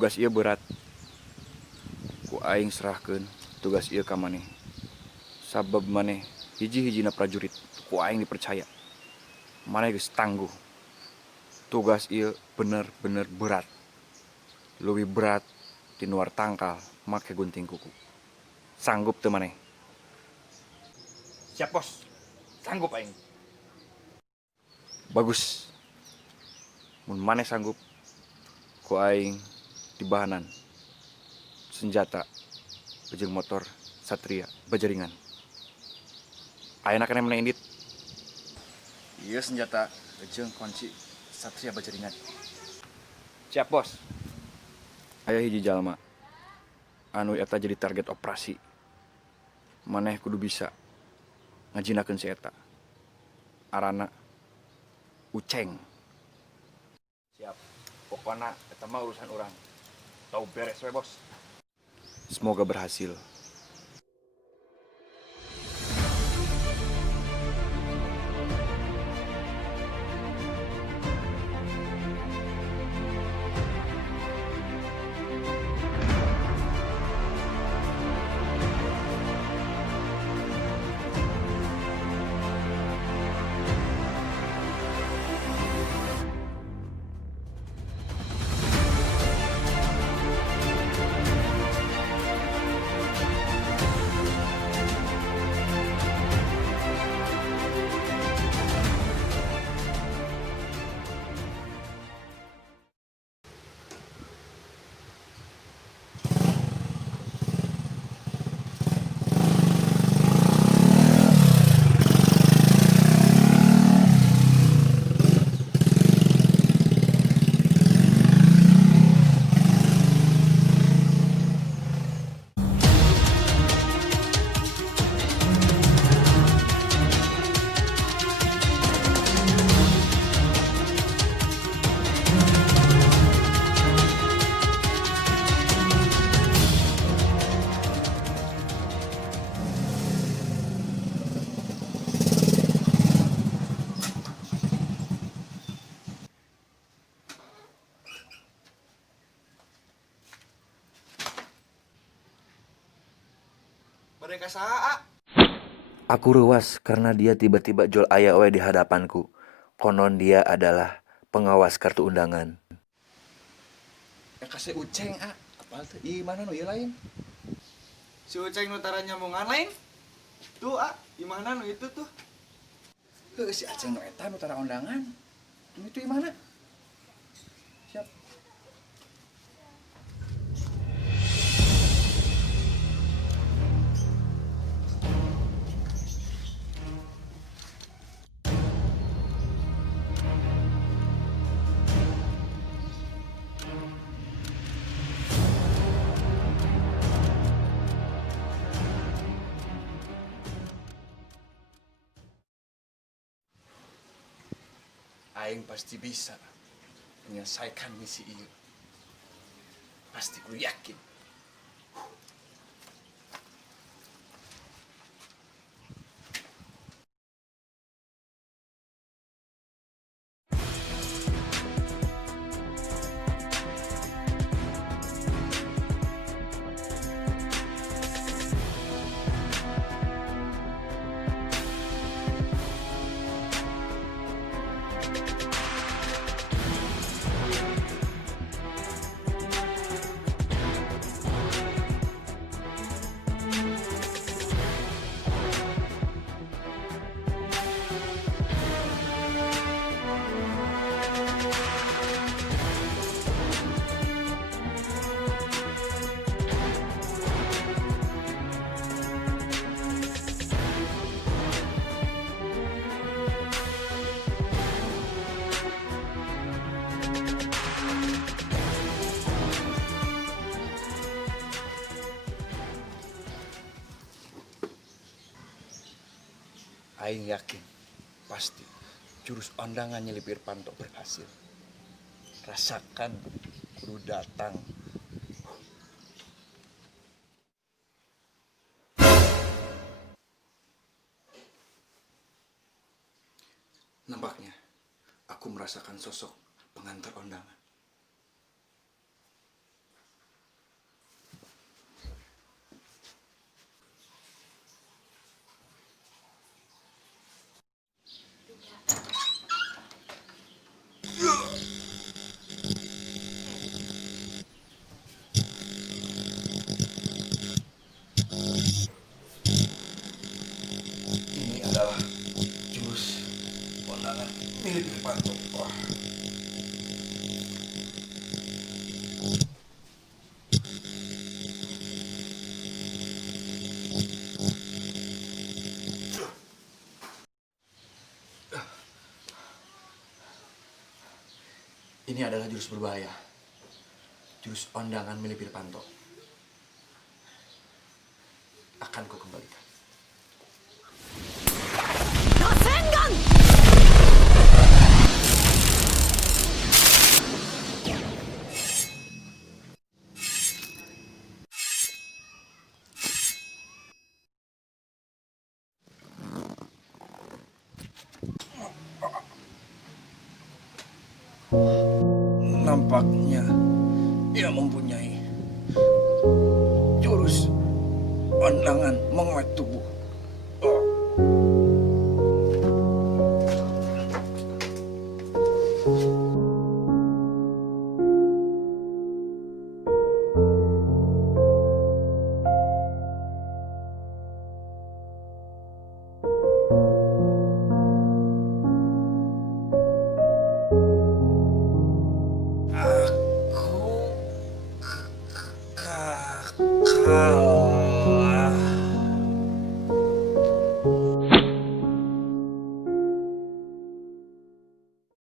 Tugas ieu berat. Ku aing serahkeun tugas ieu ka maneh. Sabab maneh hiji-hijina prajurit ku aing dipercaya. Maneh geus tangguh. Tugas ieu bener-bener berat. Leuwih berat ti nuar tangkal make gunting kuku. Sanggup teu maneh? Siap, Bos. Sanggup aing. Bagus. Mun maneh sanggup, ku aing dibahanan senjata jeung motor Satria Bajaringan. Ayeuna keneh maneh indit. Ieu senjata jeung kunci Satria Bajaringan. Siap, Bos. Aya hiji jalma anu eta jadi target operasi. Maneh kudu bisa ngajinakeun si eta. Arana Uceng. Siap. Pokona eta mah urusan urang. Tau beres we, Bos. Semoga berhasil. Mereka saha? Aku ruas karena dia tiba-tiba jol aya we di hadapanku. Konon dia adalah pengawas kartu undangan. Kasih Uceng, apal teh? Ih, mana nu ieu lain? Si Uceng nu tara nyambungan lain? Tuh, di mana nu itu tuh? Heuh, si Aceng nu eta nu tara undangan. Ini tuh di mana? Siap. Aing pasti bisa menyelesaikan misi ini. Pasti ku yakin. Aing yakin pasti jurus undangan nyelip Irpanto berhasil. Rasakan kudu datang. Nampaknya aku merasakan sosok pengantar undangan. undangan milik Irfanto. Wah. Ini adalah jurus berbahaya. Jurus undangan milik Irfanto. Akan ku kembalikan. Nampaknya dia mempunyai jurus undangan mengawet tubuh. Aku kalah.